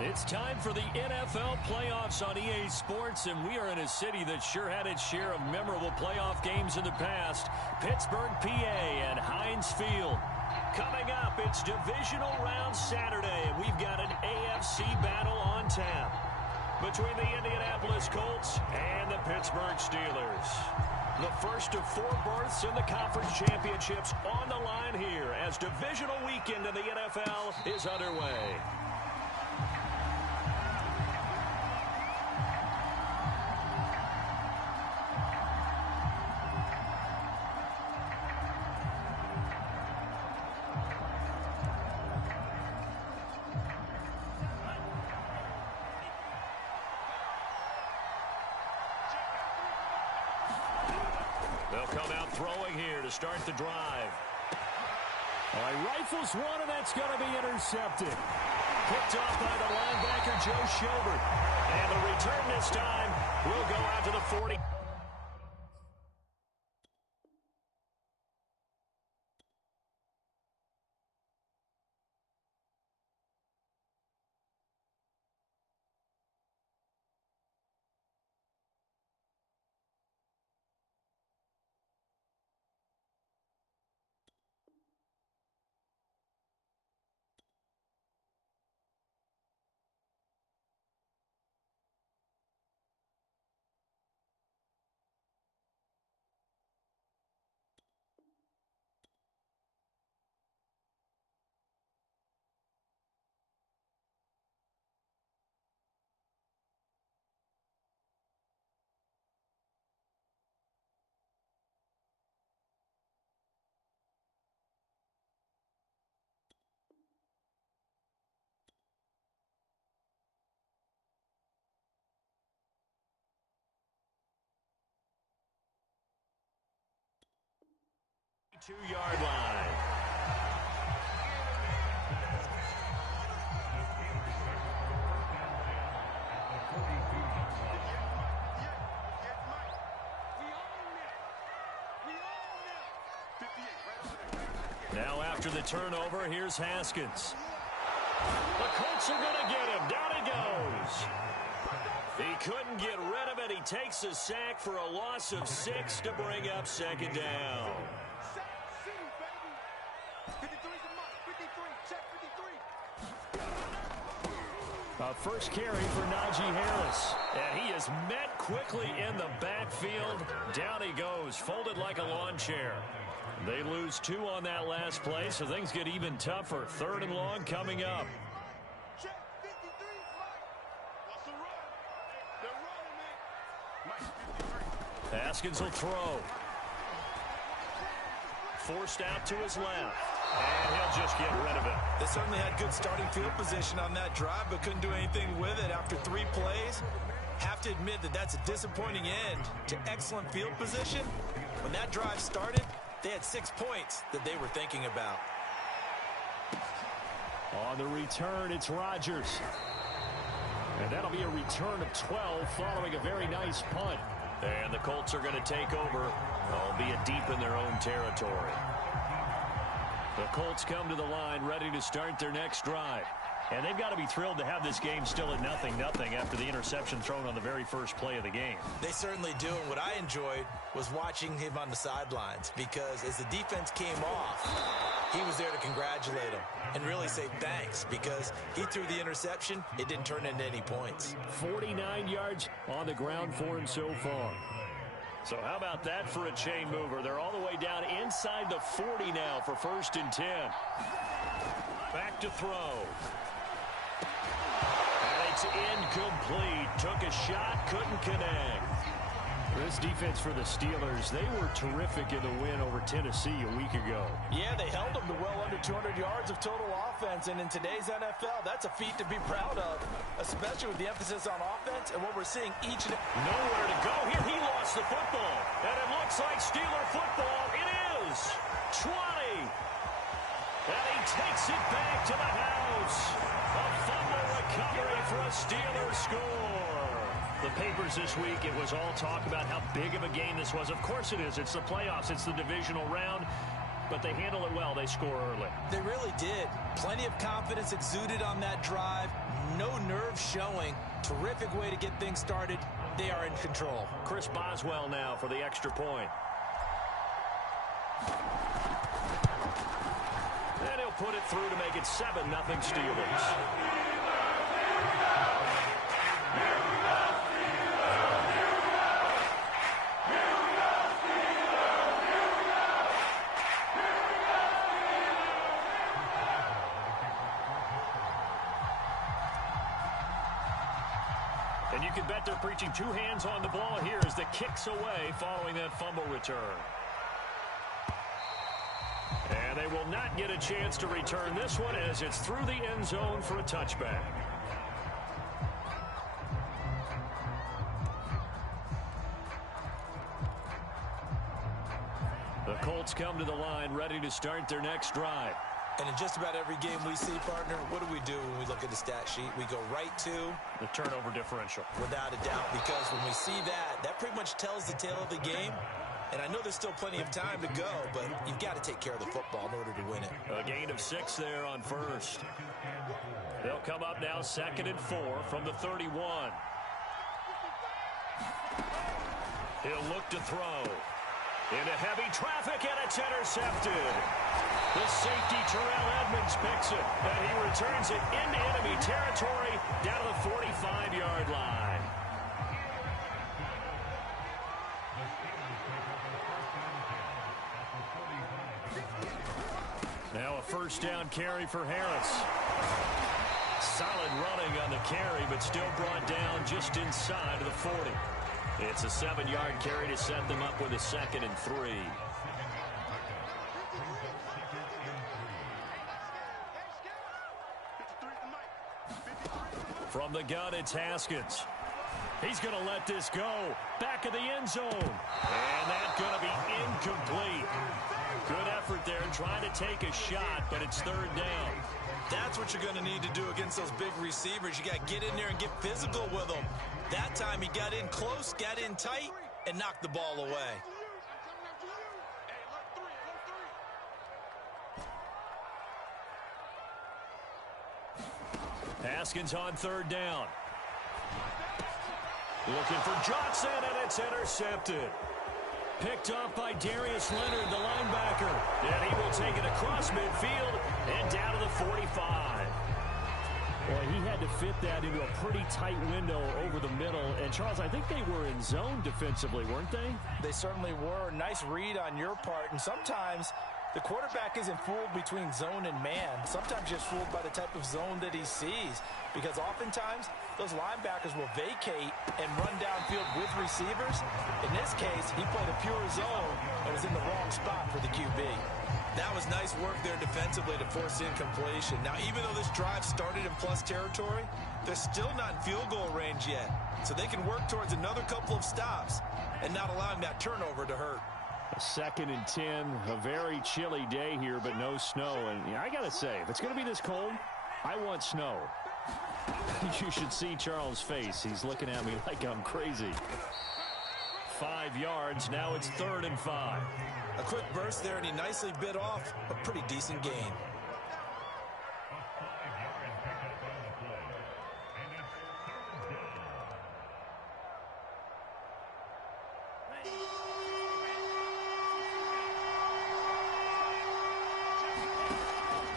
It's time for the NFL playoffs on EA Sports, and we are in a city that sure had its share of memorable playoff games in the past. Pittsburgh, PA, and Heinz Field. Coming up, it's Divisional Round Saturday, and we've got an AFC battle on tap between the Indianapolis Colts and the Pittsburgh Steelers. The first of 4 berths in the conference championships on the line here as divisional weekend in the NFL is underway. They'll come out throwing here to start the drive. All right, rifles one, and that's going to be intercepted. Picked off by the linebacker, Joe Schobert. And the return this time will go out to the 40. Two-yard line. Now after the turnover, here's Haskins. The Colts are going to get him. Down he goes. He couldn't get rid of it. He takes a sack for a loss of 6 to bring up second down. First carry for Najee Harris. And he is met quickly in the backfield. Down he goes, folded like a lawn chair. They lose 2 on that last play, so things get even tougher. 3rd and long coming up. Haskins will throw. Forced out to his left. And he'll just get rid of it. They certainly had good starting field position on that drive, but couldn't do anything with it after 3 plays. Have to admit that that's a disappointing end to excellent field position. When that drive started, they had 6 points that they were thinking about. On the return, it's Rodgers. And that'll be a return of 12 following a very nice punt. And the Colts are going to take over, albeit deep in their own territory. The Colts come to the line ready to start their next drive. And they've got to be thrilled to have this game still at 0-0 after the interception thrown on the very first play of the game. They certainly do. And what I enjoyed was watching him on the sidelines, because as the defense came off, he was there to congratulate him and really say thanks, because he threw the interception. It didn't turn into any points. 49 yards on the ground for him so far. So how about that for a chain mover? They're all the way down inside the 40 now for 1st and 10. Back to throw. And it's incomplete. Took a shot, couldn't connect. This defense for the Steelers, they were terrific in the win over Tennessee a week ago. Yeah, they held them to well under 200 yards of total offense, and in today's NFL, that's a feat to be proud of, especially with the emphasis on offense and what we're seeing each and every. Nowhere to go here. He lost the football, and it looks like Steeler football. It is 20. And he takes it back to the house. A fumble recovery for a Steeler score. The papers this week, it was all talk about how big of a game this was. Of course it is. It's the playoffs. It's the divisional round. But they handle it well. They score early. They really did. Plenty of confidence exuded on that drive. no nerve showing. Terrific way to get things started. They are in control. Chris Boswell now for the extra point. And he'll put it through to make it 7-0 Steelers. And you can bet they're preaching two hands on the ball here as the kick's away following that fumble return. And they will not get a chance to return this one as it's through the end zone for a touchback. The Colts come to the line ready to start their next drive. And in just about every game we see, partner, what do we do when we look at the stat sheet? We go right to the turnover differential. Without a doubt, because when we see that, that pretty much tells the tale of the game. And I know there's still plenty of time to go, but you've got to take care of the football in order to win it. A gain of 6 there on first. They'll come up now 2nd and 4 from the 31. He'll look to throw. Into heavy traffic, and it's intercepted. The safety, Terrell Edmonds, picks it, and he returns it into enemy territory down to the 45-yard line. Now a first down carry for Harris. Solid running on the carry, but still brought down just inside of the 40. It's a 7-yard carry to set them up with a 2nd and 3. From the gun, it's Haskins. He's going to let this go. Back of the end zone. And that's going to be incomplete. Good effort there trying to take a shot, but it's 3rd down. That's what you're going to need to do against those big receivers. You got to get in there and get physical with them. That time he got in close, got in tight, and knocked the ball away. Haskins on 3rd down. Looking for Johnson, and it's intercepted. Picked up by Darius Leonard, the linebacker. And he will take it across midfield and down to the 45. Well, he had to fit that into a pretty tight window over the middle. And, Charles, I think they were in zone defensively, weren't they? They certainly were. Nice read on your part. And sometimes the quarterback isn't fooled between zone and man. Sometimes just fooled by the type of zone that he sees. Because oftentimes, those linebackers will vacate and run downfield with receivers. In this case, he played a pure zone and was in the wrong spot for the QB. That was nice work there defensively to force incompletion. Now, even though this drive started in plus territory, they're still not in field goal range yet. So they can work towards another couple of stops and not allowing that turnover to hurt. A 2nd and 10, a very chilly day here, but no snow. And I got to say, if it's going to be this cold, I want snow. You should see Charles' face. He's looking at me like I'm crazy. 5 yards. Now it's 3rd and 5. A quick burst there, and he nicely bit off a pretty decent gain.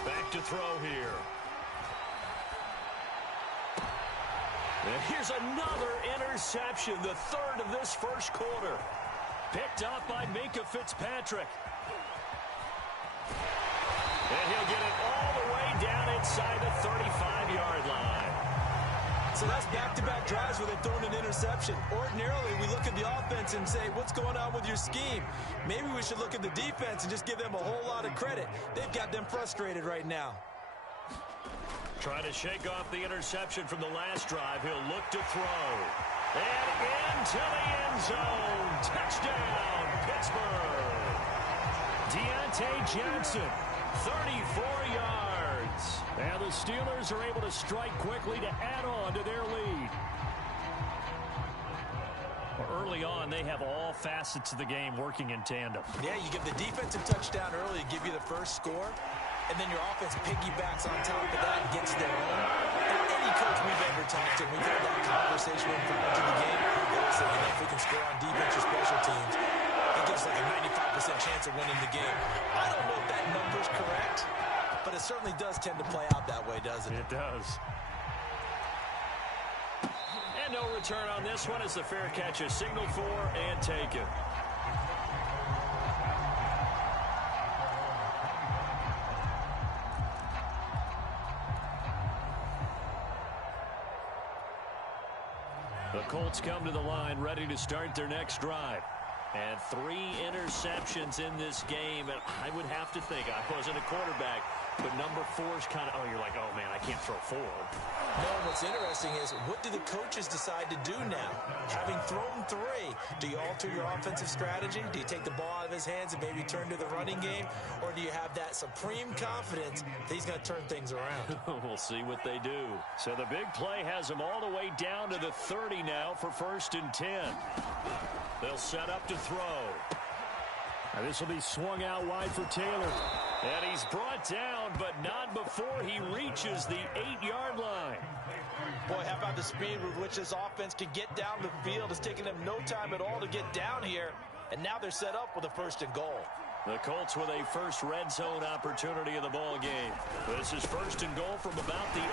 Back to throw here. And here's another interception, the 3rd of this first quarter. Picked up by Minkah Fitzpatrick. And he'll get it all the way down inside the 35-yard line. So that's back-to-back drives where they've thrown an interception. Ordinarily, we look at the offense and say, what's going on with your scheme? Maybe we should look at the defense and just give them a whole lot of credit. They've got them frustrated right now. Trying to shake off the interception from the last drive. He'll look to throw. And into the end zone. Touchdown, Pittsburgh. Deontay Johnson, 34 yards. And the Steelers are able to strike quickly to add on to their lead. Well, early on, they have all facets of the game working in tandem. Yeah, you give the defensive touchdown early to give you the first score, and then your offense piggybacks on top of that and gets their own. And any coach we've ever talked to, we've had that conversation when prior to the game. They would say, if we can score on defense or special teams, it gives like a 95% chance of winning the game. I don't know if that number's correct, but it certainly does tend to play out that way, doesn't it? It does. And no return on this one as the fair catch is signaled for and taken. The Colts come to the line ready to start their next drive. And 3 interceptions in this game. And I would have to think, I wasn't a quarterback, but number 4's kind of, you're like, oh, man, I can't throw 4. No, what's interesting is, what do the coaches decide to do now? Having thrown 3, do you alter your offensive strategy? Do you take the ball out of his hands and maybe turn to the running game? Or do you have that supreme confidence that he's going to turn things around? We'll see what they do. So the big play has them all the way down to the 30 now for 1st and 10. They'll set up to throw. Now this will be swung out wide for Taylor. And he's brought down, but not before he reaches the 8-yard line. Boy, how about the speed with which this offense can get down the field? It's taken them no time at all to get down here. And now they're set up with a 1st and goal. The Colts with a first red zone opportunity in the ball game. This is 1st and goal from about the 8.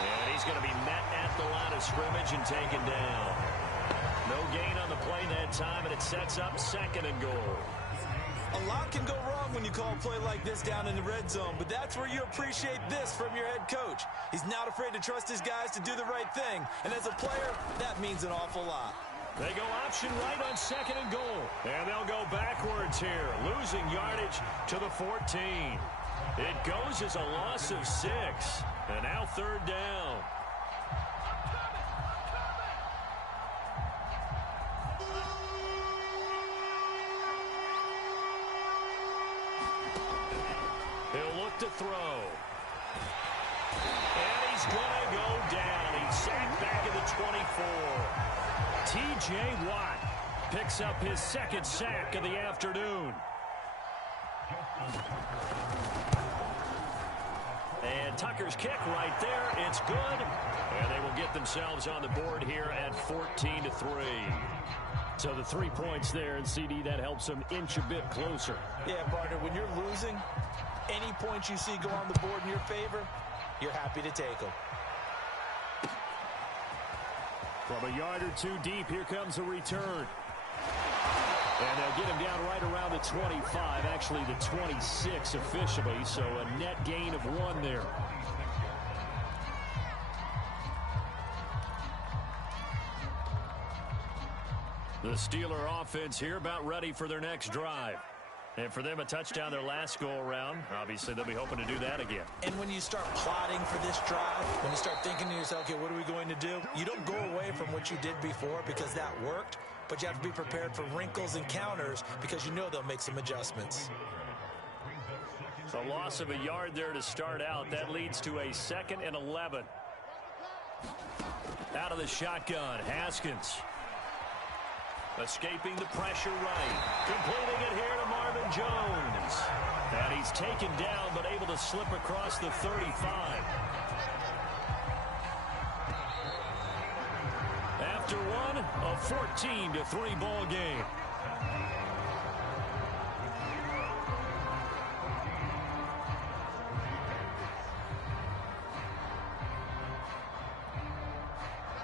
And he's going to be met at the line of scrimmage and taken down. No gain on the play that time, and it sets up 2nd and goal. A lot can go wrong when you call a play like this down in the red zone, but that's where you appreciate this from your head coach. He's not afraid to trust his guys to do the right thing, and as a player, that means an awful lot. They go option right on 2nd and goal, and they'll go backwards here, losing yardage to the 14. It goes as a loss of 6, and now 3rd down. He'll look to throw. And he's going to go down. He's sacked back at the 24. T.J. Watt picks up his 2nd sack of the afternoon. And Tucker's kick right there. It's good. And they will get themselves on the board here at 14-3. So the 3 points there, and CD, that helps them inch a bit closer. Yeah, partner, when you're losing, any points you see go on the board in your favor, you're happy to take them. From a yard or 2 deep, here comes a return. And they'll get him down right around the 25, actually the 26 officially, so a net gain of 1 there. The Steeler offense here about ready for their next drive. And for them, a touchdown their last go-around. Obviously, they'll be hoping to do that again. And when you start plotting for this drive, when you start thinking to yourself, okay, what are we going to do? You don't go away from what you did before because that worked, but you have to be prepared for wrinkles and counters because you know they'll make some adjustments. A loss of a yard there to start out. That leads to a 2nd and 11. Out of the shotgun, Haskins. Escaping the pressure right. Completing it here to Marvin Jones. And he's taken down, but able to slip across the 35. After one, a 14-3 ball game.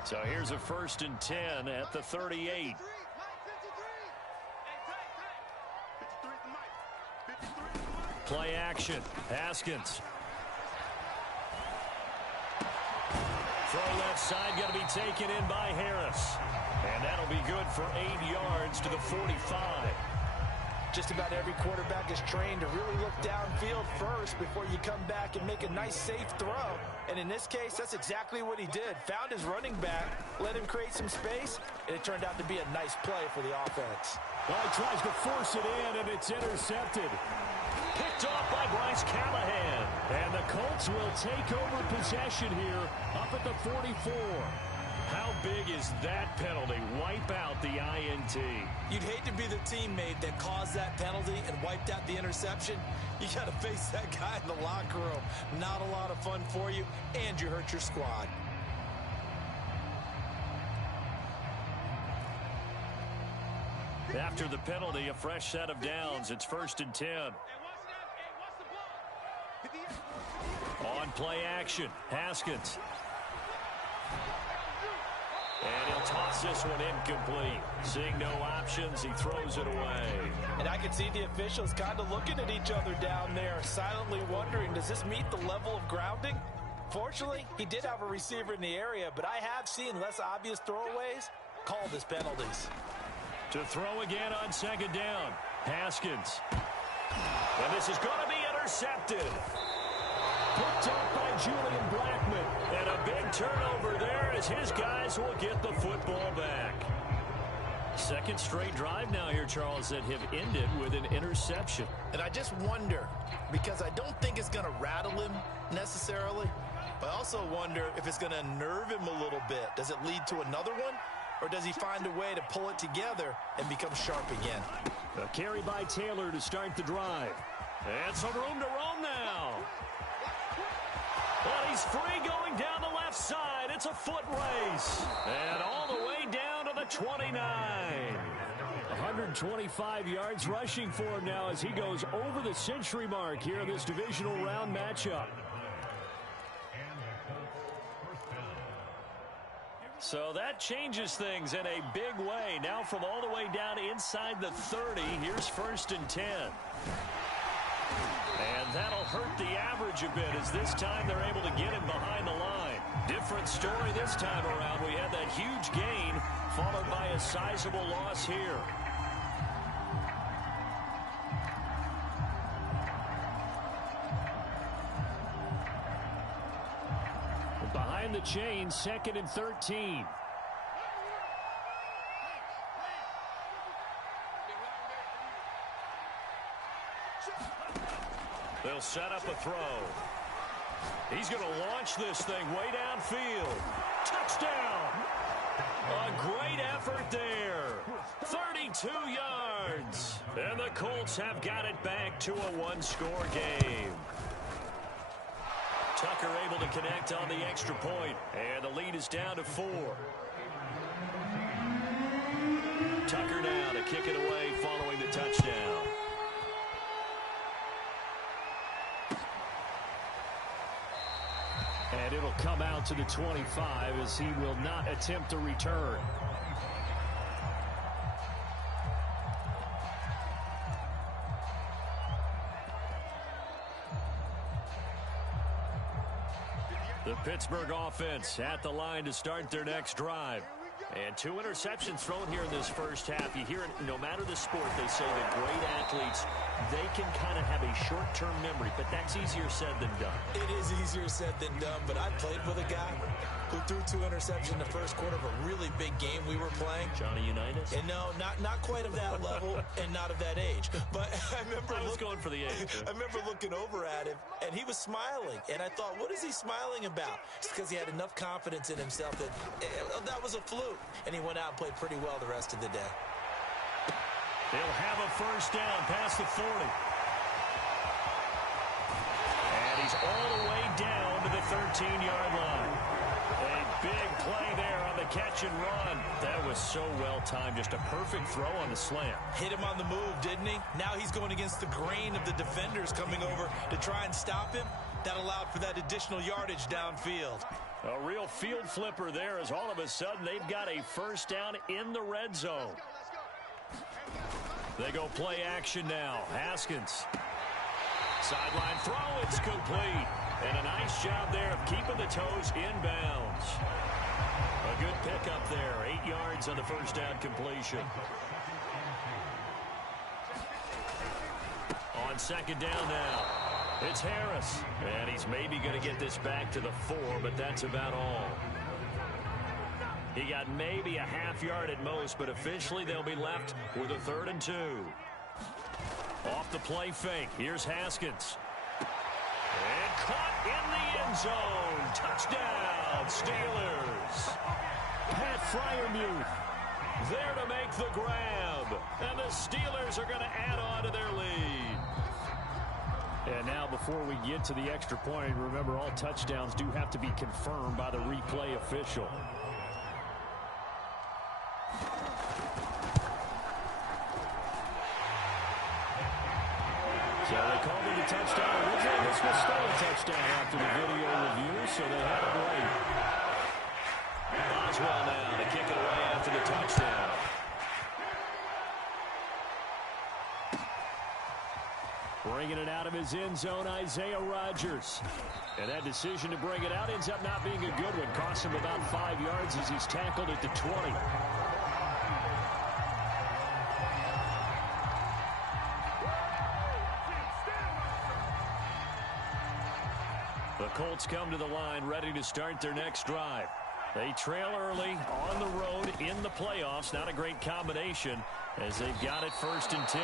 So here's a 1st and 10 at the 38. Play action. Haskins. Throw left side, going to be taken in by Harris. And that'll be good for 8 yards to the 45. Just about every quarterback is trained to really look downfield first before you come back and make a nice, safe throw. And in this case, that's exactly what he did. Found his running back, let him create some space, and it turned out to be a nice play for the offense. Well, he tries to force it in, and it's intercepted. Picked off by Bryce Callahan. And the Colts will take over possession here up at the 44. How big is that penalty? Wipe out the INT. You'd hate to be the teammate that caused that penalty and wiped out the interception. You got to face that guy in the locker room. Not a lot of fun for you, and you hurt your squad. After the penalty, a fresh set of downs. It's 1st and 10. On play action, Haskins. And he'll toss this one incomplete. Seeing no options, he throws it away. And I can see the officials kind of looking at each other down there, silently wondering, does this meet the level of grounding? Fortunately, he did have a receiver in the area, but I have seen less obvious throwaways called as penalties. To throw again on 2nd down, Haskins. And this is going to be intercepted. Picked up by Julian Blackmon. And a big turnover there as his guys will get the football back. Second straight drive now here, Charles, that have ended with an interception. And I just wonder, because I don't think it's going to rattle him necessarily, but I also wonder if it's going to unnerve him a little bit. Does it lead to another one? Or does he find a way to pull it together and become sharp again? A carry by Taylor to start the drive. And some room to roam now. Well, he's free going down the left side. It's a foot race. And all the way down to the 29. 125 yards rushing for him now as he goes over the century mark here in this divisional round matchup. So that changes things in a big way. Now from all the way down inside the 30, here's 1st and 10. And that'll hurt the average a bit as this time they're able to get him behind the line. Different story this time around. We had that huge gain followed by a sizable loss here. Behind the chain, 2nd and 13. They'll set up a throw. He's going to launch this thing way downfield. Touchdown! A great effort there. 32 yards. And the Colts have got it back to a one-score game. Tucker able to connect on the extra point, and the lead is down to 4. Tucker now to kick it away following the touchdown. And it'll come out to the 25 as he will not attempt a return. The Pittsburgh offense at the line to start their next drive. And 2 interceptions thrown here in this first half. You hear it, no matter the sport, they say that great athletes, they can kind of have a short-term memory, but that's easier said than done. It is easier said than done, but I played with a guy who threw 2 interceptions in the first quarter of a really big game we were playing. Johnny Unitas? And no, not quite of that level and not of that age. But I was going for the age. I remember looking over at him, and he was smiling. And I thought, what is he smiling about? It's because he had enough confidence in himself that that was a fluke. And he went out and played pretty well the rest of the day. They'll have a first down past the 40. And he's all the way down to the 13-yard line. A big play there on the catch and run. That was so well timed. Just a perfect throw on the slant. Hit him on the move, didn't he? Now he's going against the grain of the defenders coming over to try and stop him. That allowed for that additional yardage downfield. A real field flipper there as all of a sudden they've got a first down in the red zone. They go play action now. Haskins. Sideline throw, it's complete. And a nice job there of keeping the toes inbounds. A good pickup there. 8 yards on the first down completion. On second down now. It's Harris. And he's maybe going to get this back to the 4, but that's about all. He got maybe a half yard at most, but officially they'll be left with a 3rd and 2. Off the play fake. Here's Haskins. And caught in the end zone. Touchdown, Steelers. Pat Freiermuth there to make the grab. And the Steelers are going to add on to their lead. And now before we get to the extra point, remember all touchdowns do have to be confirmed by the replay official. So they called it a touchdown originally. This was still a touchdown after the video review, so they had it right. Boswell now to kick it away after the touchdown. Bringing it out of his end zone, Isaiah Rodgers. And that decision to bring it out ends up not being a good one. Costs him about 5 yards as he's tackled at the 20. The Colts come to the line ready to start their next drive. They trail early on the road in the playoffs. Not a great combination as they've got it 1st and 10.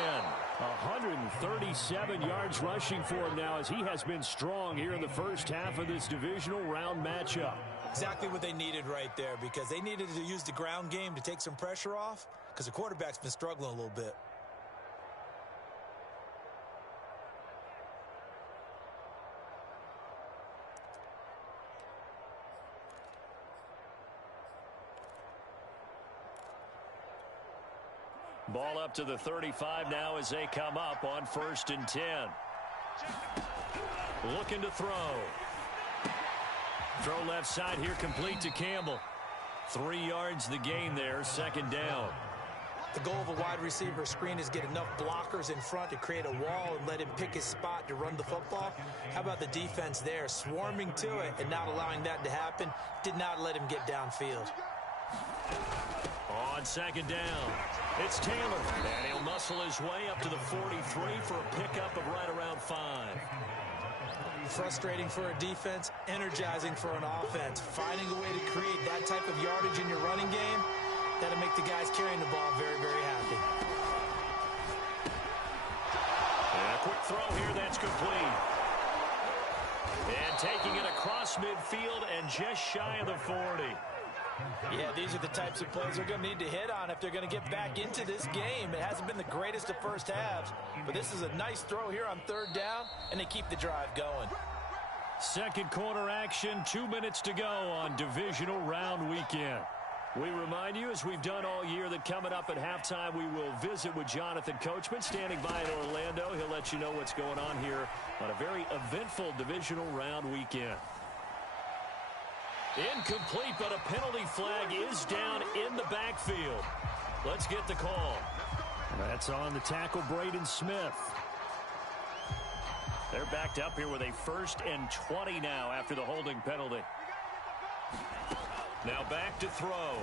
137 yards rushing for him now as he has been strong here in the first half of this divisional round matchup. Exactly what they needed right there, because they needed to use the ground game to take some pressure off because the quarterback's been struggling a little bit. Ball up to the 35 now as they come up on 1st and 10. Looking to throw. Throw left side here, complete to Campbell. 3 yards the gain there, 2nd down. The goal of a wide receiver screen is get enough blockers in front to create a wall and let him pick his spot to run the football. How about the defense there, swarming to it and not allowing that to happen? Did not let him get downfield. On 2nd down, it's Taylor. And he'll muscle his way up to the 43 for a pickup of right around 5. Frustrating for a defense, energizing for an offense. Finding a way to create that type of yardage in your running game, that'll make the guys carrying the ball very, very happy. And a quick throw here, that's complete. And taking it across midfield and just shy of the 40. Yeah, these are the types of plays they're going to need to hit on if they're going to get back into this game. It hasn't been the greatest of first halves, but this is a nice throw here on 3rd down, and they keep the drive going. 2nd quarter action, 2 minutes to go on divisional round weekend. We remind you, as we've done all year, that coming up at halftime, we will visit with Jonathan Coachman, standing by in Orlando. He'll let you know what's going on here on a very eventful divisional round weekend. Incomplete, but a penalty flag is down in the backfield. Let's get the call. That's on the tackle, Braden Smith. They're backed up here with a 1st and 20 now after the holding penalty. Now back to throw.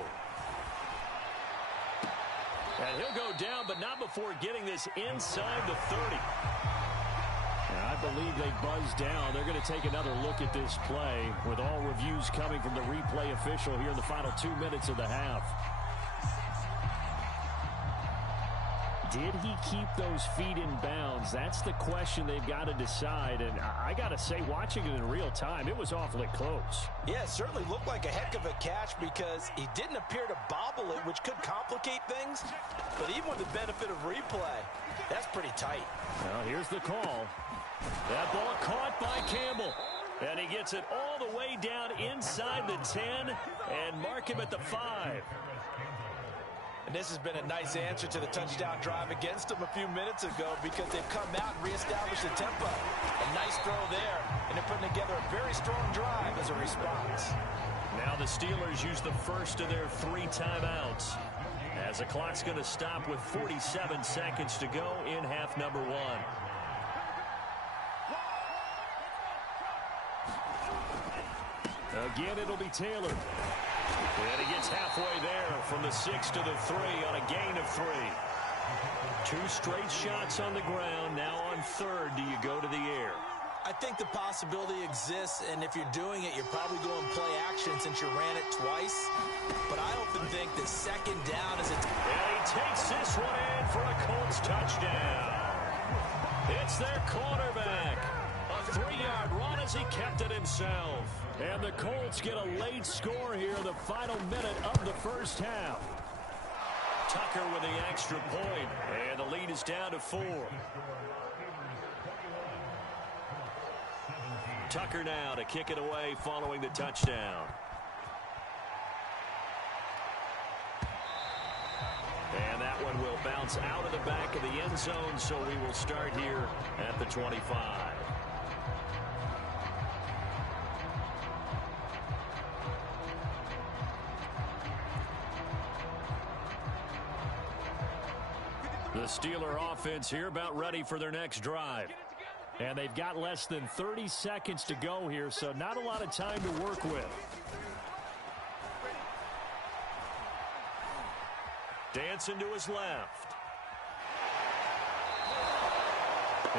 And he'll go down, but not before getting this inside the 30. I believe they buzzed down. They're going to take another look at this play with all reviews coming from the replay official here in the final 2 minutes of the half. Did he keep those feet in bounds? That's the question they've got to decide. And I got to say, watching it in real time, it was awfully close. Yeah, it certainly looked like a heck of a catch because he didn't appear to bobble it, which could complicate things. But even with the benefit of replay, that's pretty tight. Well, here's the call. That ball caught by Campbell. And he gets it all the way down inside the 10 and mark him at the 5. And this has been a nice answer to the touchdown drive against them a few minutes ago because they've come out and reestablished the tempo. A nice throw there, and they're putting together a very strong drive as a response. Now the Steelers use the first of their 3 timeouts as the clock's going to stop with 47 seconds to go in half number 1. Again, it'll be Taylor. And he gets halfway there from the 6 to the 3 on a gain of 3. 2 straight shots on the ground. Now on 3rd, do you go to the air? I think the possibility exists, and if you're doing it, you're probably going play action since you ran it twice. But I often think that 2nd down is a... And he takes this one in for a Colts touchdown. It's their quarterback. A 3-yard run as he kept it himself. And the Colts get a late score here in the final minute of the first half. Tucker with the extra point, and the lead is down to 4. Tucker now to kick it away following the touchdown. And that one will bounce out of the back of the end zone, so we will start here at the 25. The Steeler offense here about ready for their next drive. And they've got less than 30 seconds to go here, so not a lot of time to work with. Dancing to his left.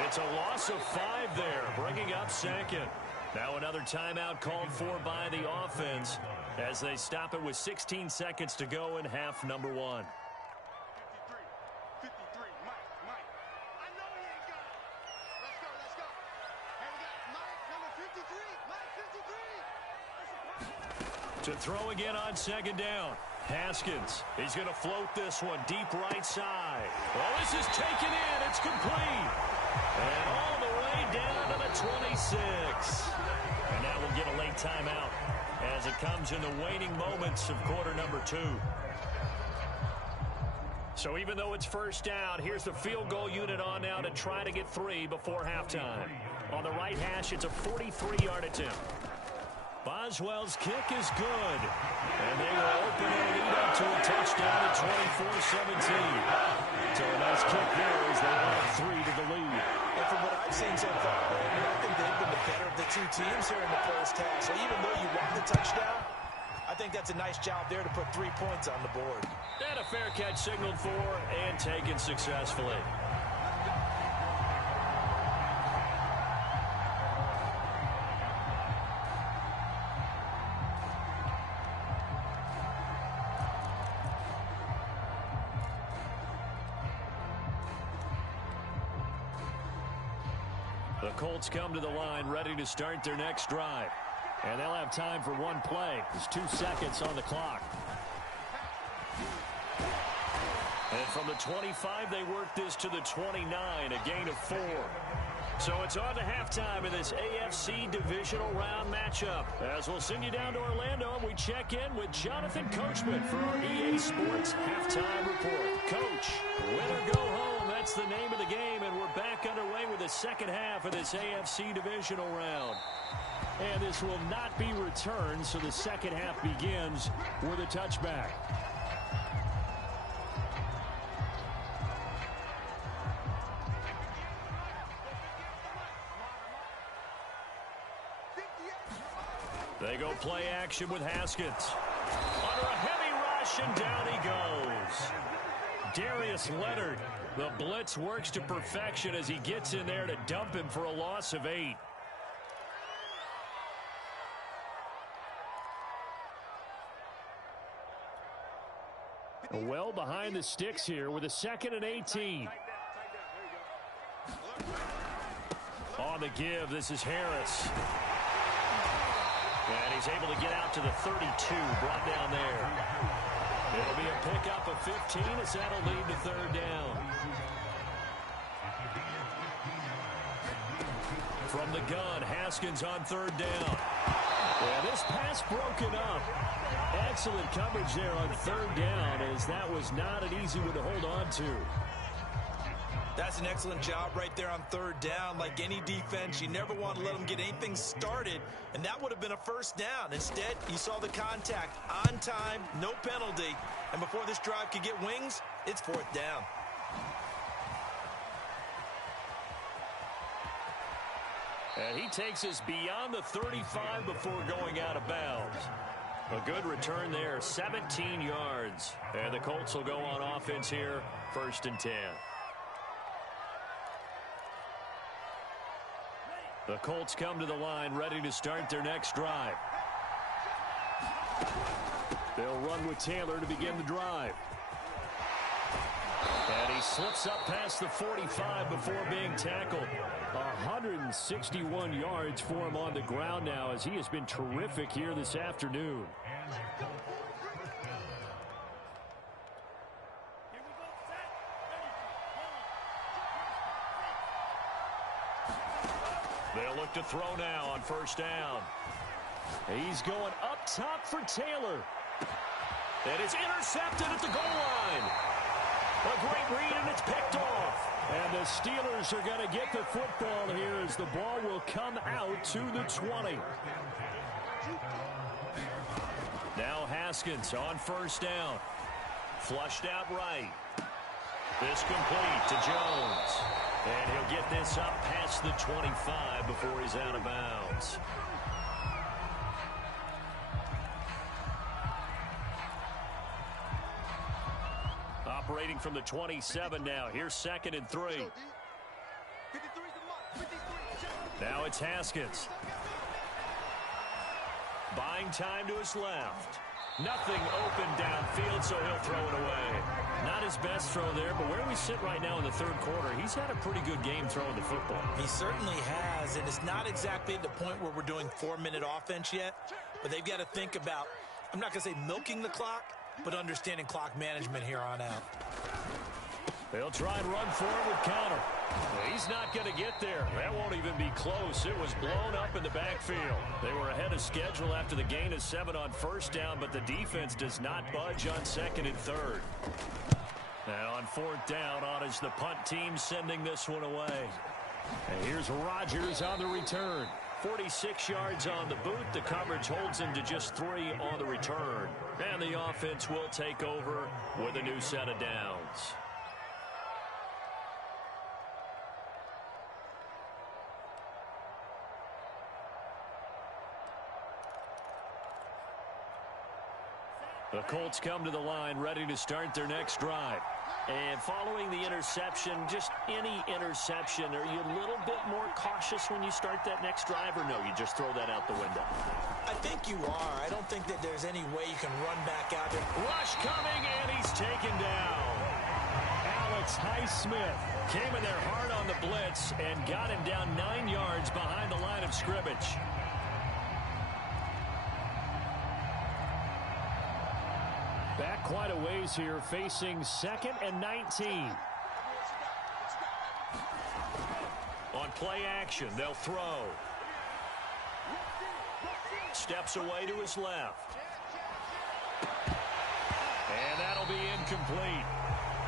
It's a loss of 5 there, bringing up second. Now another timeout called for by the offense as they stop it with 16 seconds to go in half number 1. To throw again on second down. Haskins, he's going to float this one deep right side. Well, this is taken in. It's complete. And all the way down to the 26. And now we'll get a late timeout as it comes in the waning moments of quarter number 2. So even though it's first down, here's the field goal unit on now to try to get 3 before halftime. On the right hash, it's a 43-yard attempt. Boswell's kick is good. And they will open their lead up to a touchdown at 24-17. So a nice kick there as they add 3 to the lead. And from what I've seen so far, I think they've been the better of the 2 teams here in the first half. So even though you won the touchdown, I think that's a nice job there to put 3 points on the board. And a fair catch signaled for and taken successfully. The Colts come to the line ready to start their next drive. And they'll have time for one play. There's 2 seconds on the clock. And from the 25, they work this to the 29, a gain of 4. So it's on to halftime in this AFC divisional round matchup. As we'll send you down to Orlando, and we check in with Jonathan Coachman for our EA Sports Halftime Report. Coach, win or go home, that's the name of the game, and we're back underway with the second half of this AFC divisional round. And this will not be returned, so the second half begins with a touchback. They go play action with Haskins. Under a heavy rush, and down he goes. Darius Leonard, the blitz works to perfection as he gets in there to dump him for a loss of 8. Well behind the sticks here with a 2nd and 18. On the give, this is Harris. And he's able to get out to the 32, brought down there. It'll be a pickup of 15 as that'll lead to 3rd down. From the gun, Haskins on 3rd down. Yeah, this pass broken up. Excellent coverage there on 3rd down, as that was not an easy one to hold on to. That's an excellent job right there on 3rd down. Like any defense, you never want to let them get anything started, and that would have been a 1st down. Instead, you saw the contact on time, no penalty, and before this drive could get wings, it's 4th down. And he takes us beyond the 35 before going out of bounds. A good return there, 17 yards. And the Colts will go on offense here, 1st and 10. The Colts come to the line ready to start their next drive. They'll run with Taylor to begin the drive. And He slips up past the 45 before being tackled. 161 yards for him on the ground now, as he has been terrific here this afternoon. They'll look to throw now on first down. He's going up top for Taylor. And it's intercepted at the goal line. A great read, and it's picked off. And the Steelers are going to get the football here as the ball will come out to the 20. Now Haskins on first down. Flushed out right. This complete to Jones. And he'll get this up past the 25 before he's out of bounds. Operating from the 27 now. Here's 2nd and 3. Now it's Haskins. Buying time to his left. Nothing open downfield, so he'll throw it away. Not his best throw there, but where we sit right now in the third quarter, he's had a pretty good game throwing the football. He certainly has, and it's not exactly at the point where we're doing 4-minute offense yet, but they've got to think about, I'm not going to say milking the clock, but understanding clock management here on out. They'll try and run for it with Conner. He's not going to get there. That won't even be close. It was blown up in the backfield. They were ahead of schedule after the gain of 7 on first down, but the defense does not budge on 2nd and 3rd. Now on 4th down, on is the punt team sending this one away. And here's Rodgers on the return. 46 yards on the boot. The coverage holds him to just 3 on the return. And the offense will take over with a new set of downs. The Colts come to the line ready to start their next drive. And following the interception, just any interception, are you a little bit more cautious when you start that next drive, or no, you just throw that out the window? I think you are. I don't think that there's any way you can run back out there. Rush coming, and he's taken down. Alex Highsmith Came in there hard on the blitz and got him down 9 yards behind the line of scrimmage. Back quite a ways here, facing 2nd and 19. On play action, they'll throw. Steps away to his left. And that'll be incomplete.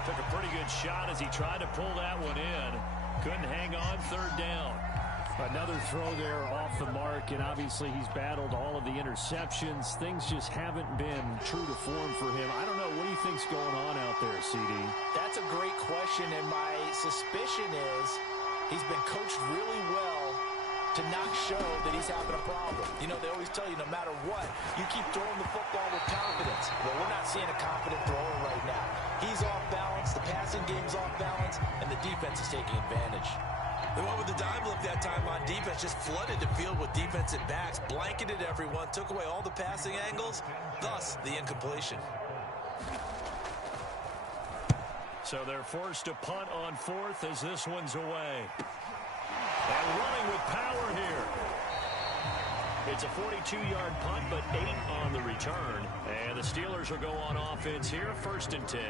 Took a pretty good shot as he tried to pull that one in. Couldn't hang on, 3rd down. Another throw there off the mark, and obviously he's battled all of the interceptions. Things just haven't been true to form for him. I don't know. What do you think's going on out there, CD? That's a great question, and my suspicion is he's been coached really well to not show that he's having a problem. You know, they always tell you no matter what, you keep throwing the football with confidence. Well, we're not seeing a confident thrower right now. He's off balance, the passing game's off balance, and the defense is taking advantage. They went with the dime look that time on defense, just flooded the field with defensive backs, blanketed everyone, took away all the passing angles, thus the incompletion. So they're forced to punt on 4th as this one's away. And running with power here. It's a 42-yard punt, but 8 on the return. And the Steelers will go on offense here, 1st and 10.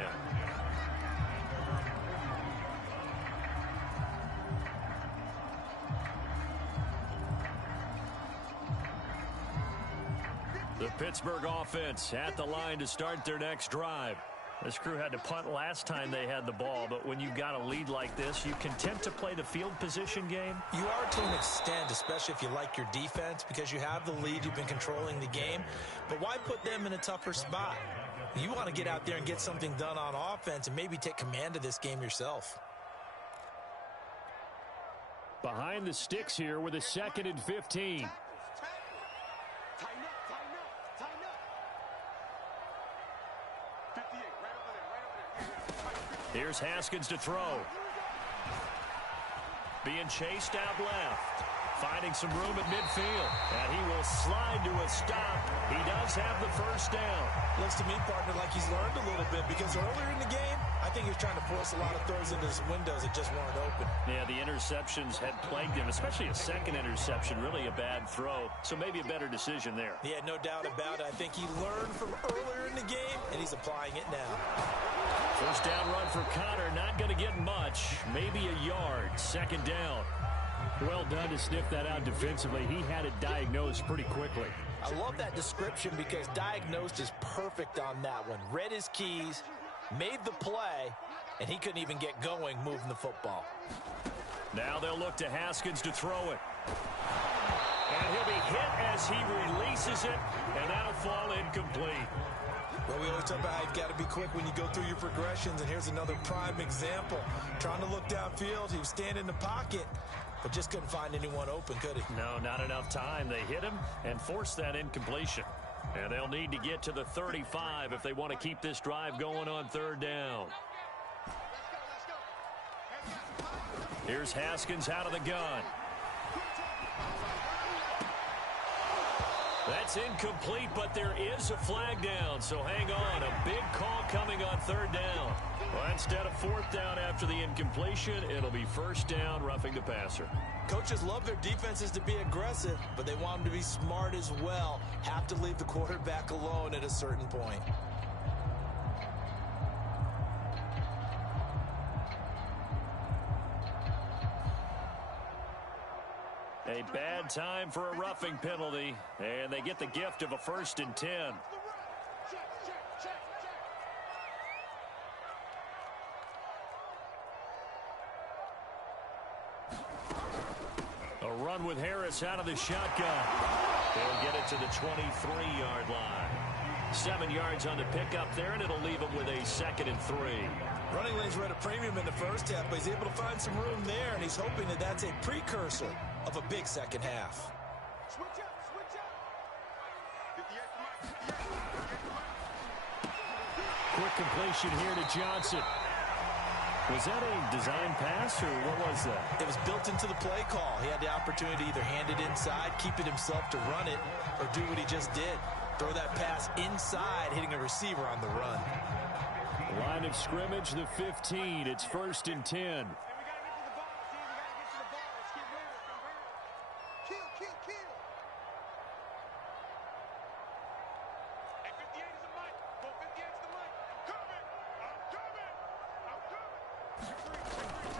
The Pittsburgh offense at the line to start their next drive. This crew had to punt last time they had the ball, but when you've got a lead like this, you can tend to play the field position game. You are to an extent, especially if you like your defense, because you have the lead, you've been controlling the game. But why put them in a tougher spot? You want to get out there and get something done on offense and maybe take command of this game yourself. Behind the sticks here with a 2nd and 15. Here's Haskins to throw. Being chased out left. Finding some room at midfield. And he will slide to a stop. He does have the first down. Looks to me, partner, like he's learned a little bit because earlier in the game, I think he was trying to force a lot of throws into his windows that just weren't open. Yeah, the interceptions had plagued him, especially a second interception, really a bad throw. So maybe a better decision there. Yeah, no doubt about it. I think he learned from earlier in the game, and he's applying it now. First down run for Connor, not going to get much. Maybe a yard. Second down. Well done to sniff that out defensively. He had it diagnosed pretty quickly. I love that description because diagnosed is perfect on that one. Read his keys, made the play, and he couldn't even get going moving the football. Now they'll look to Haskins to throw it. And he'll be hit as he releases it, and that'll fall incomplete. Well, we always talk about how you've got to be quick when you go through your progressions, and here's another prime example. Trying to look downfield, he was standing in the pocket, but just couldn't find anyone open, could he? No, not enough time. They hit him and forced that incompletion. And they'll need to get to the 35 if they want to keep this drive going on third down. Here's Haskins out of the gun. That's incomplete, but there is a flag down, so hang on. A big call coming on third down. Well, instead of fourth down after the incompletion, it'll be first down, roughing the passer. Coaches love their defenses to be aggressive, but they want them to be smart as well. Have to leave the quarterback alone at a certain point. A bad time for a roughing penalty, and they get the gift of a 1st and 10. A run with Harris out of the shotgun. They'll get it to the 23-yard line. 7 yards on the pickup there, and it'll leave them with a 2nd and 3. Running lanes were at a premium in the first half, but he's able to find some room there, and he's hoping that that's a precursor of a big second half. Quick completion here to Johnson. Was that a design pass, or what was that? It was built into the play call. He had the opportunity to either hand it inside, keep it himself to run it, or do what he just did. Throw that pass inside, hitting a receiver on the run. Line of scrimmage, the 15. It's 1st and 10.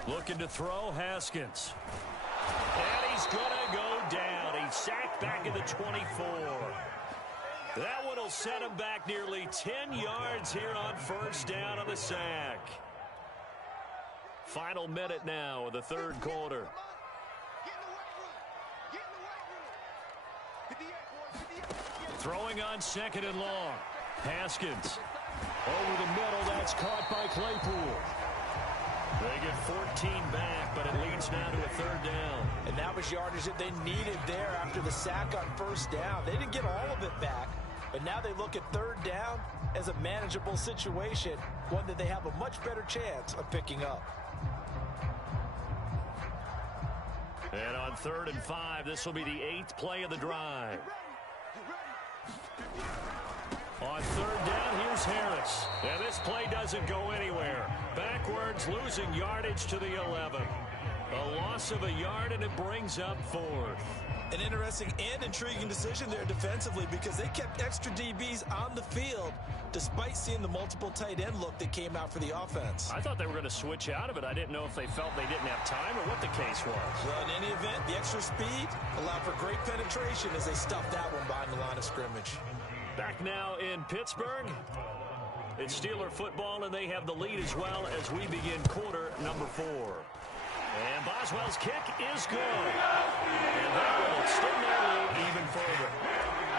Looking to throw, Haskins. And he's going to go down. He's sacked back at the 24. That one will set him back nearly 10 yards here on first down on the sack. Final minute now of the third quarter. Throwing on 2nd and long. Haskins. Over the middle, that's caught by Claypool. They get 14 back, but it leads now to a 3rd down. And that was yardage that they needed there after the sack on first down. They didn't get all of it back, but now they look at 3rd down as a manageable situation, one that they have a much better chance of picking up. And on 3rd and 5, this will be the 8th play of the drive. On 3rd down, here's Harris. And this play doesn't go anywhere. Backwards, losing yardage to the 11. A loss of a yard, and it brings up 4th. An interesting and intriguing decision there defensively because they kept extra DBs on the field despite seeing the multiple tight end look that came out for the offense. I thought they were going to switch out of it. I didn't know if they felt they didn't have time or what the case was. Well, in any event, the extra speed allowed for great penetration as they stuffed that one behind the line of scrimmage. Back now in Pittsburgh. It's Steeler football, and they have the lead as well as we begin quarter number 4. And Boswell's kick is good. And that will extend their lead even further.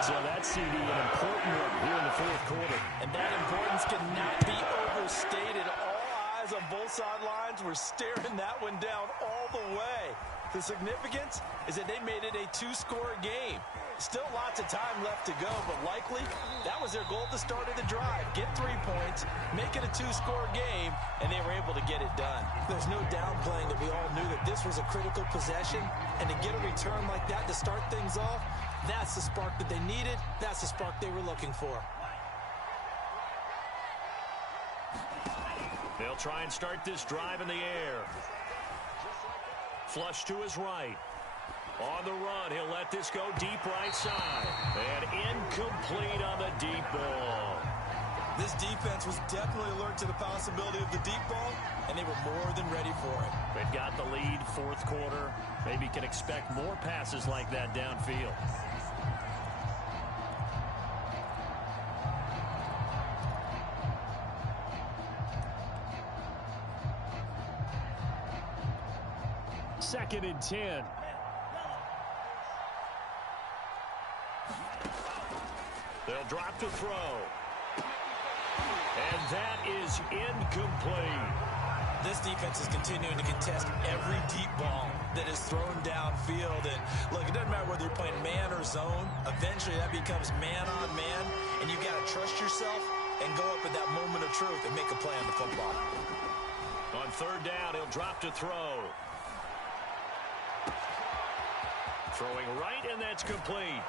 So that's CD, an important one here in the 4th quarter. And that importance cannot be overstated. All eyes on both sidelines were staring that one down all the way. The significance is that they made it a two-score game. Still lots of time left to go, but likely that was their goal at the start of the drive. Get 3 points, make it a two-score game, and they were able to get it done. There's no downplaying that we all knew that this was a critical possession, and to get a return like that to start things off, that's the spark that they needed. That's the spark they were looking for. They'll try and start this drive in the air. Flush to his right. On the run, he'll let this go deep right side. And incomplete on the deep ball. This defense was definitely alert to the possibility of the deep ball, and they were more than ready for it. They've got the lead, fourth quarter. Maybe can expect more passes like that downfield. Second and 10. They'll drop to throw. And that is incomplete. This defense is continuing to contest every deep ball that is thrown downfield. And look, it doesn't matter whether you're playing man or zone. Eventually that becomes man on man. And you got to trust yourself and go up at that moment of truth and make a play on the football. On third down, he'll drop to throw. Throwing right, and that's complete.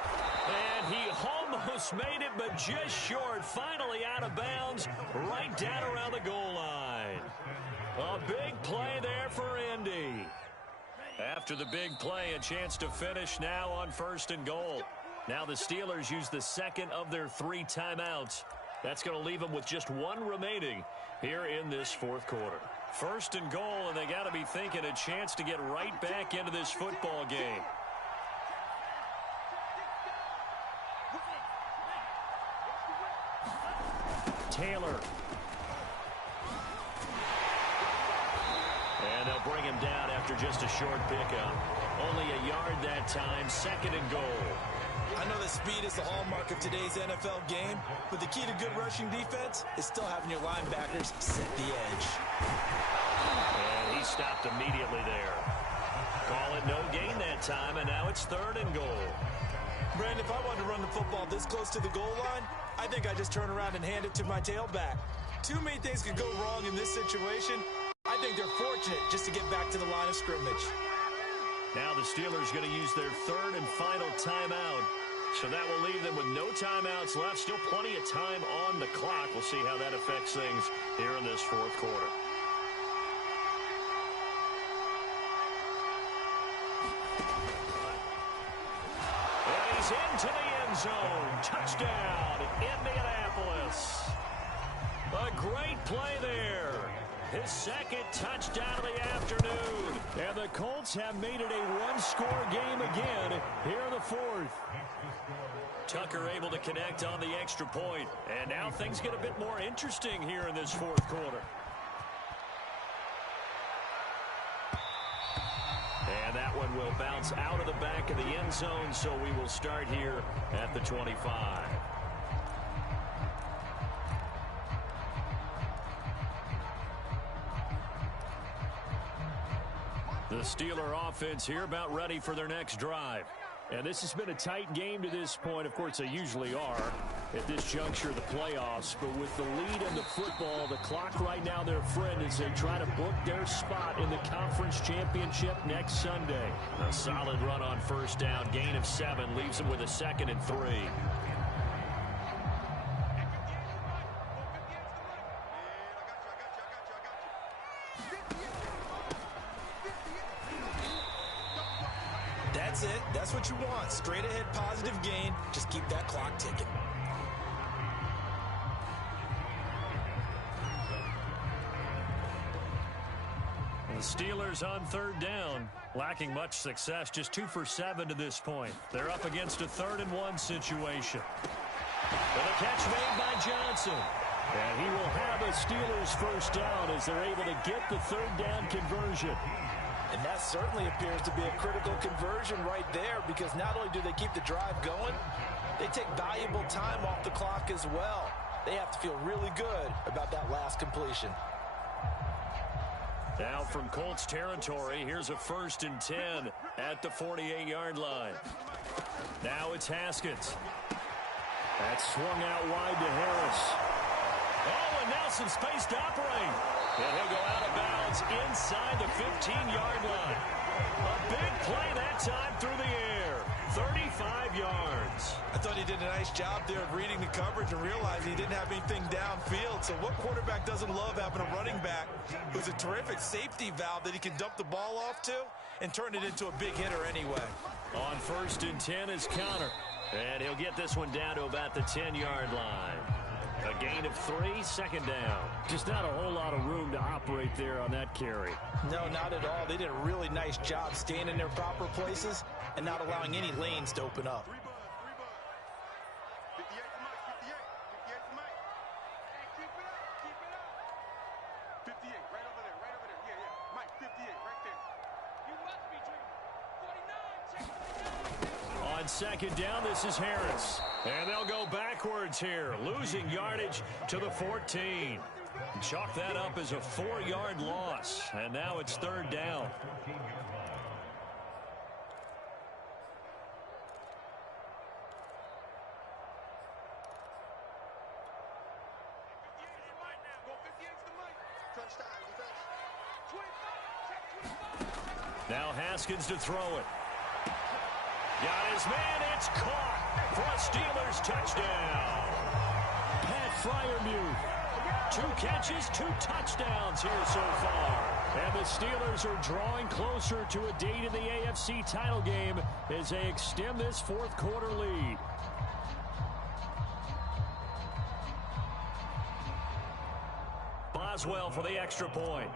And he almost made it, but just short. Finally out of bounds, right down around the goal line. A big play there for Indy. After the big play, a chance to finish now on first and goal. Now the Steelers use the second of their 3 timeouts. That's going to leave them with just 1 remaining here in this fourth quarter. First and goal, and they got to be thinking a chance to get right back into this football game. Taylor. And they'll bring him down after just a short pickup. Only a yard that time, second and goal. I know that speed is the hallmark of today's NFL game, but the key to good rushing defense is still having your linebackers set the edge. And he stopped immediately there. Call it no gain that time, and now it's third and goal. Brandon, if I wanted to run the football this close to the goal line, I think I just turn around and hand it to my tailback. Too many things could go wrong in this situation. I think they're fortunate just to get back to the line of scrimmage. Now the Steelers going to use their third and final timeout. So that will leave them with no timeouts left. Still plenty of time on the clock. We'll see how that affects things here in this fourth quarter. And he's into the end zone. Touchdown, Indianapolis. A great play there. His second touchdown of the afternoon. And the Colts have made it a one-score game again here in the fourth. Tucker able to connect on the extra point. And now things get a bit more interesting here in this fourth quarter. And that one will bounce out of the back of the end zone, so we will start here at the 25. The Steeler offense here about ready for their next drive. And this has been a tight game to this point. Of course, they usually are at this juncture of the playoffs. But with the lead in the football, the clock right now, their friend, as they try to book their spot in the conference championship next Sunday. A solid run on first down. Gain of 7 leaves them with a 2nd and 3. That's it. That's what you want. Straight ahead positive gain. Just keep that clock ticking. The Steelers on third down, lacking much success, just 2 for 7 to this point. They're up against a 3rd and 1 situation. And a catch made by Johnson. And he will have a Steelers first down as they're able to get the third down conversion. And that certainly appears to be a critical conversion right there, because not only do they keep the drive going, they take valuable time off the clock as well. They have to feel really good about that last completion. Now from Colts territory, here's a 1st and 10 at the 48-yard line. Now it's Haskins. That's swung out wide to Harris. Oh, and now some space to operate. And he'll go out of bounds inside the 15-yard line. A big play that time through the air. 35 yards. I thought he did a nice job there of reading the coverage and realizing he didn't have anything downfield. So what quarterback doesn't love having a running back who's a terrific safety valve that he can dump the ball off to and turn it into a big hitter anyway? On 1st and 10 is Connor. And he'll get this one down to about the 10-yard line. A gain of 3, 2nd down. Just not a whole lot of room to operate there on that carry. No, not at all. They did a really nice job staying in their proper places and not allowing any lanes to open up. On 2nd down, this is Harris. And they'll go backwards here, losing yardage to the 14. Chalk that up as a 4-yard loss. And now it's 3rd down. Now Haskins to throw it. Got his man, it's caught for a Steelers touchdown. Pat Freiermuth. 2 catches, 2 touchdowns here so far. And the Steelers are drawing closer to a date in the AFC title game as they extend this 4th quarter lead. Boswell for the extra point.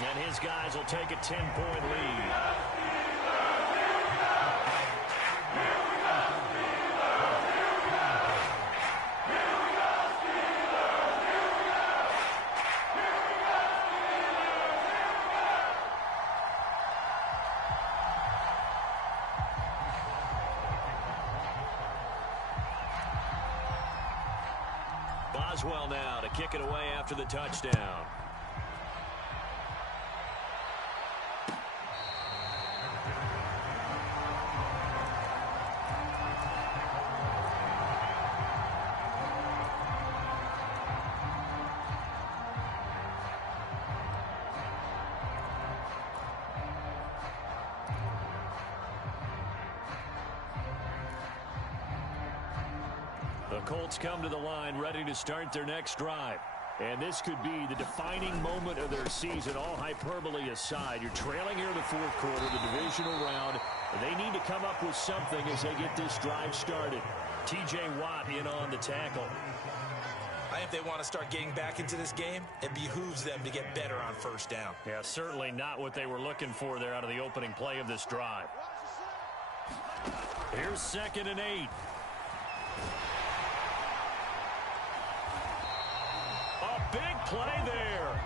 And his guys will take a 10-point lead. Boswell now to kick it away after the touchdown. The Colts come to the line ready to start their next drive. And this could be the defining moment of their season, all hyperbole aside. You're trailing here in the 4th quarter, the divisional round. And they need to come up with something as they get this drive started. T.J. Watt in on the tackle. I think they want to start getting back into this game. It behooves them to get better on 1st down. Yeah, certainly not what they were looking for there out of the opening play of this drive. Here's 2nd and 8. A big play there.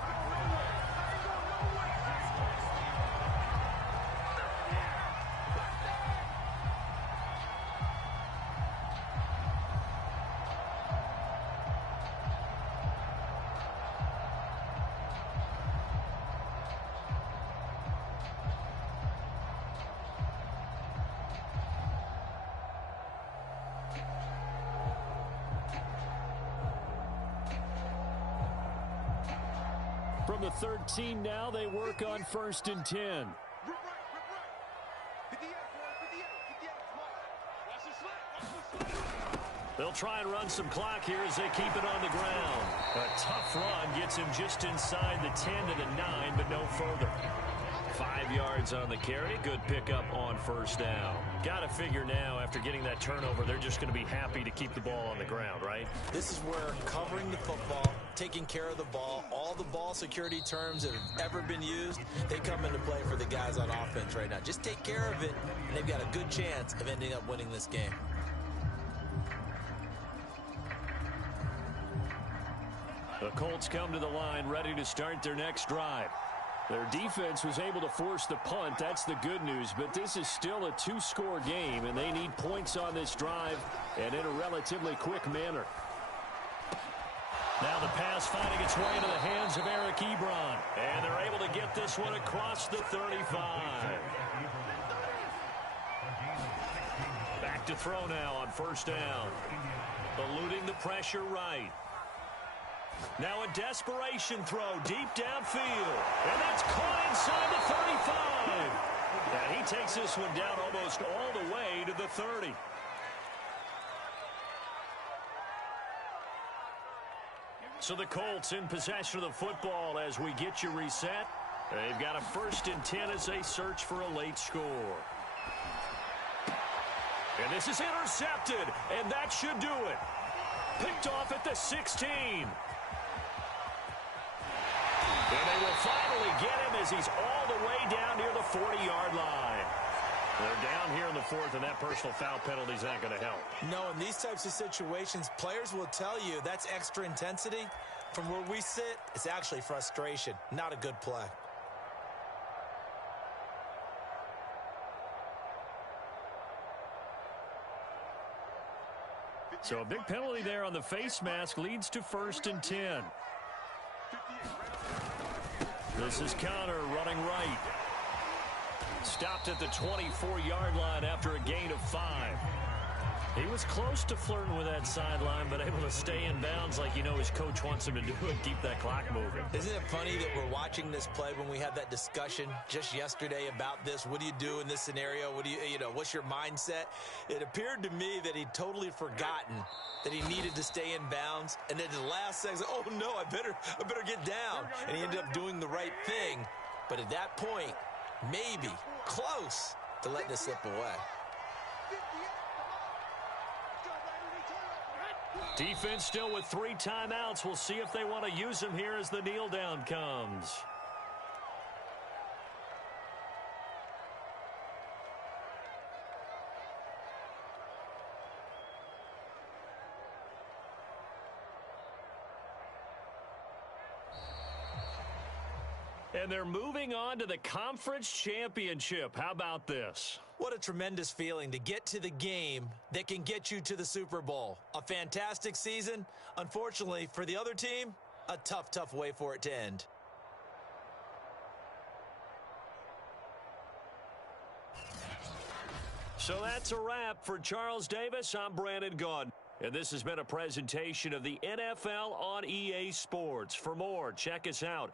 From the 13 now, they work on 1st and 10. They'll try and run some clock here as they keep it on the ground. A tough run gets him just inside the 10 to the 9, but no further. 5 yards on the carry. Good pickup on 1st down. Got to figure now, after getting that turnover, they're just going to be happy to keep the ball on the ground, right? This is where covering the football, taking care of the ball, all the ball security terms that have ever been used, they come into play for the guys on offense right now. Just take care of it, and they've got a good chance of ending up winning this game. The Colts come to the line ready to start their next drive. Their defense was able to force the punt. That's the good news. But this is still a 2-score game, and they need points on this drive and in a relatively quick manner. Now the pass finding its way into the hands of Eric Ebron. And they're able to get this one across the 35. Back to throw now on first down. Eluding the pressure right. Now a desperation throw deep downfield. And that's caught inside the 35. And he takes this one down almost all the way to the 30. So the Colts in possession of the football as we get you reset. They've got a 1st and 10 as they search for a late score. And this is intercepted, and that should do it. Picked off at the 16. And they will finally get him as he's all the way down near the 40-yard line. They're down here in the 4th, and that personal foul penalty is not going to help. No, in these types of situations, players will tell you that's extra intensity. From where we sit, it's actually frustration, not a good play. So a big penalty there on the face mask leads to 1st and 10. This is Connor running right. Stopped at the 24-yard line after a gain of 5. He was close to flirting with that sideline, but able to stay in bounds like you know his coach wants him to do and keep that clock moving. Isn't it funny that we're watching this play when we had that discussion just yesterday about this? What do you do in this scenario? What do you know, what's your mindset? It appeared to me that he'd totally forgotten that he needed to stay in bounds. And then the last second, oh no, I better get down. And he ended up doing the right thing. But at that point, maybe close to letting it slip away. Defense still with 3 timeouts. We'll see if they want to use them here as the kneel down comes. And they're moving on to the conference championship. How about this? What a tremendous feeling to get to the game that can get you to the Super Bowl. A fantastic season. Unfortunately, for the other team, a tough way for it to end. So that's a wrap. For Charles Davis, I'm Brandon Gaudin. And this has been a presentation of the NFL on EA Sports. For more, check us out